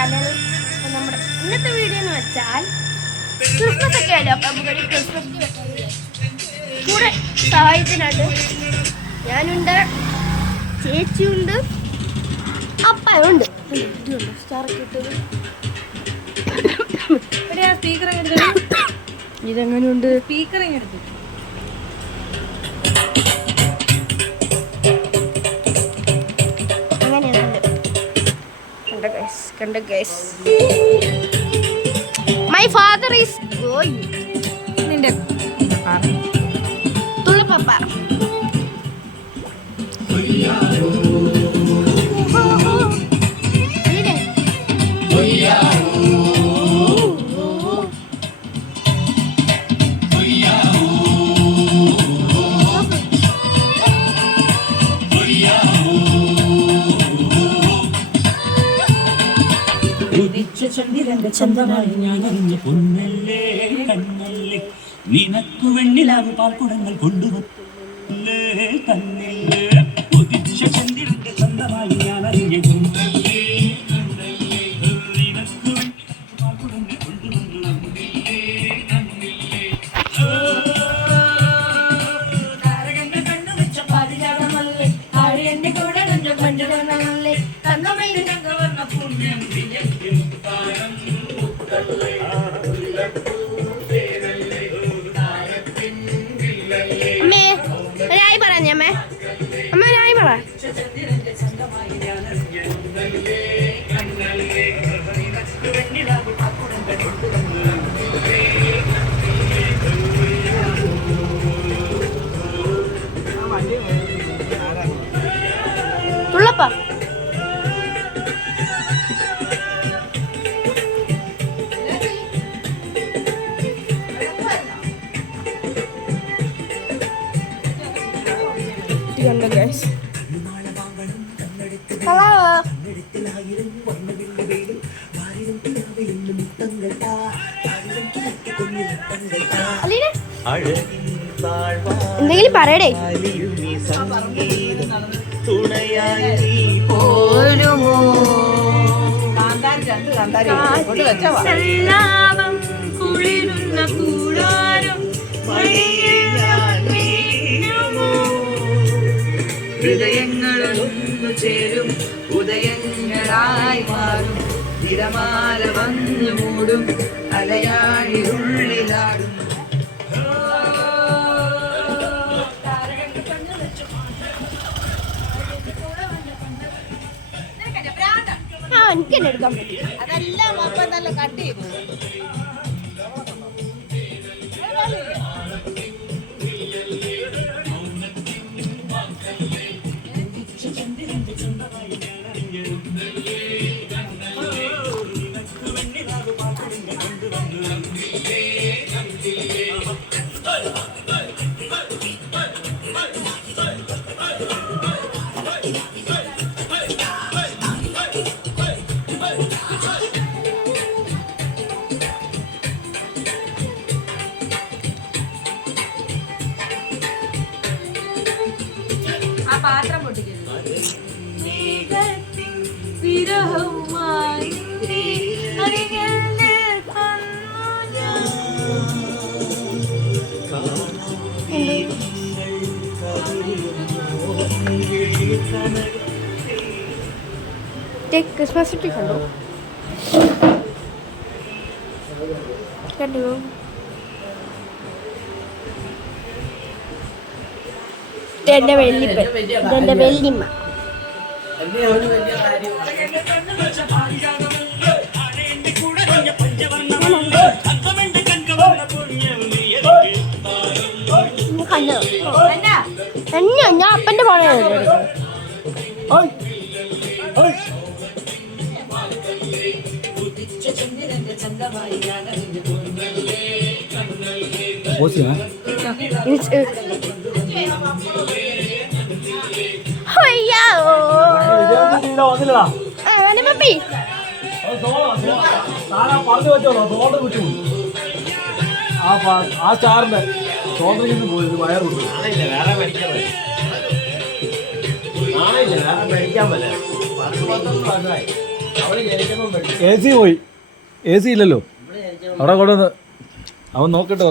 Channel. നമ്മുടെ ഇന്നത്തെ video എന്ന് വെച്ചാൽ ക്രിസ്മസ് ഒക്കെ ആയാലും അപ്പം നമുക്കൊരു ക്രിസ്മസ് കൂടെ സഹായത്തിനായിട്ട് ഞാനുണ്ട്, ചേച്ചിയുണ്ട്, അപ്പനുണ്ട്. ഇതെങ്ങനെയുണ്ട്? സ്പീക്കർ എടുത്തു My father is going. നിന്റെ തുളപ്പപ്പ ചന്ദ്രന്റെ ചന്തമായി ഞാൻ അറിഞ്ഞ പൊന്നല്ലേ കണ്ണല്ലേ നിനക്കു വെണ്ണിലാവ് പാൽക്കുടങ്ങൾ കൊണ്ടുവന്നല്ലേ കണ്ണല്ലേ ഉദിച്ച ചന്ദ്രന്റെ ചന്തമായി ഞാൻ അറിഞ്ഞ പൊന്നല്ലേ കണ്ണല്ലേ നിനക്കു വെണ്ണിലാവ് പാൽക്കുടങ്ങൾ കൊണ്ടുവന്നല്ലേ കണ്ണല്ലേ താരകന്റെ കണ്ണു വെച്ച പാതിരാഗമല്ലേ ആഴി എന്റെ കൂടെ പഞ്ചകരണമല്ലേ തന്നമയിൽ തങ്കവർണ്ണ പുണ്യം അമ്മേ ഒരായി പറഞ്ഞമ്മേ, അമ്മ ഒരായി പറ. തുള്ളപ്പ guys. Hello. എന്തെങ്കിലും പറയടേ. ഹൃദയങ്ങളൊന്നു ചേരും ഉദയങ്ങളായി മാറും തിരമാല വന്നു മൂടും അലയാഴി ഉള്ളിലാടും. എനിക്ക് തന്നെ എടുക്കാൻ പറ്റും. അതെല്ലാം അപ്പം നല്ല കട്ട് ചെയ്തു. ആ പാത്രം പൊട്ടിക്കുന്നു. ക്രിസ്മസ് ട്രീ കണ്ടോ? കണ്ടു. എന്റെ വെല്ലിപ്പൻ, ഇതെന്റെ വെല്ലിമ്മ. ഞാൻ അപ്പന്റെ പണയാണ്. ആ ചാറിന്റെ തോന്നിൽ പോയത് വയറുണ്ട്. വേറെ മേടിക്കാൻ പറ്റില്ല. AC പോയി. AC ഇല്ലല്ലോ അവിടെ കൊണ്ടുവന്ന് അവൻ നോക്കട്ടെ.